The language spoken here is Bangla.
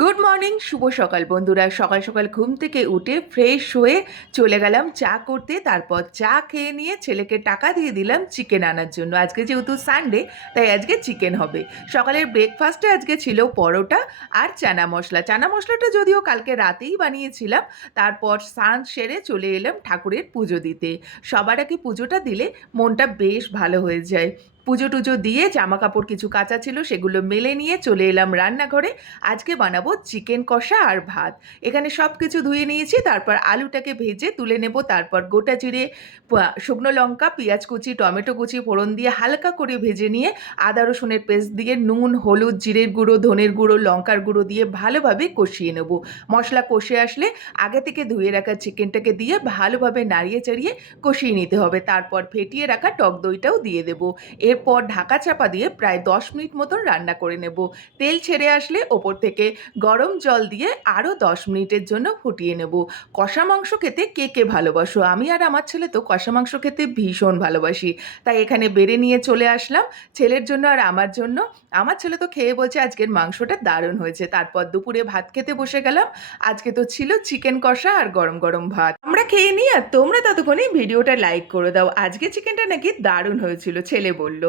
গুড মর্নিং, শুভ সকাল বন্ধুরা। সকাল সকাল ঘুম থেকে উঠে ফ্রেশ হয়ে চলে গেলাম চা করতে। তারপর চা খেয়ে নিয়ে ছেলেকে টাকা দিয়ে দিলাম চিকেন আনার জন্য। আজকে যেহেতু সানডে, তাই আজকে চিকেন হবে। সকালের ব্রেকফাস্টে আজকে ছিল পরোটা আর চানা মশলা। চানা মশলাটা যদিও কালকে রাতেই বানিয়েছিলাম। তারপর স্নান সেরে চলে এলাম ঠাকুরের পুজো দিতে। সবার আগে পুজোটা দিলে মনটা বেশ ভালো হয়ে যায়। পুজো টুজো দিয়ে জামা কাপড় কিছু কাচা ছিল, সেগুলো মেলে নিয়ে চলে এলাম রান্নাঘরে। আজকে বানাবো চিকেন কষা আর ভাত। এখানে সব কিছু ধুয়ে নিয়েছি, তারপর আলুটাকে ভেজে তুলে নেব। তারপর গোটা জিরে, শুকনো লঙ্কা, পেঁয়াজ কুচি, টমেটো কুচি ফোড়ন দিয়ে হালকা করে ভেজে নিয়ে আদা রসুনের পেস্ট দিয়ে নুন, হলুদ, জিরের গুঁড়ো, ধনের গুঁড়ো, লঙ্কার গুঁড়ো দিয়ে ভালোভাবে কষিয়ে নেব। মশলা কষে আসলে আগে থেকে ধুয়ে রাখা চিকেনটাকে দিয়ে ভালোভাবে নাড়িয়ে চাড়িয়ে কষিয়ে নিতে হবে। তারপর ফেটিয়ে রাখা টক দইটাও দিয়ে দেব। এরপর ঢাকা চাপা দিয়ে প্রায় 10 মিনিট মতন রান্না করে নেব। তেল ছেড়ে আসলে ওপর থেকে গরম জল দিয়ে আরও 10 মিনিটের জন্য ফুটিয়ে নেব। কষা মাংস খেতে কে কে ভালোবাসো? আমি আর আমার ছেলে তো কষা মাংস খেতে ভীষণ ভালোবাসি। তাই এখানে বেড়ে নিয়ে চলে আসলাম ছেলের জন্য আর আমার জন্য। আমার ছেলে তো খেয়ে বলছে আজকের মাংসটা দারুণ হয়েছে। তারপর দুপুরে ভাত খেতে বসে গেলাম। আজকে তো ছিল চিকেন কষা আর গরম গরম ভাত। আমরা খেয়ে নিই আর তোমরা ততক্ষণে ভিডিওটা লাইক করে দাও। আজকে চিকেনটা নাকি দারুণ হয়েছিল, ছেলে বলল।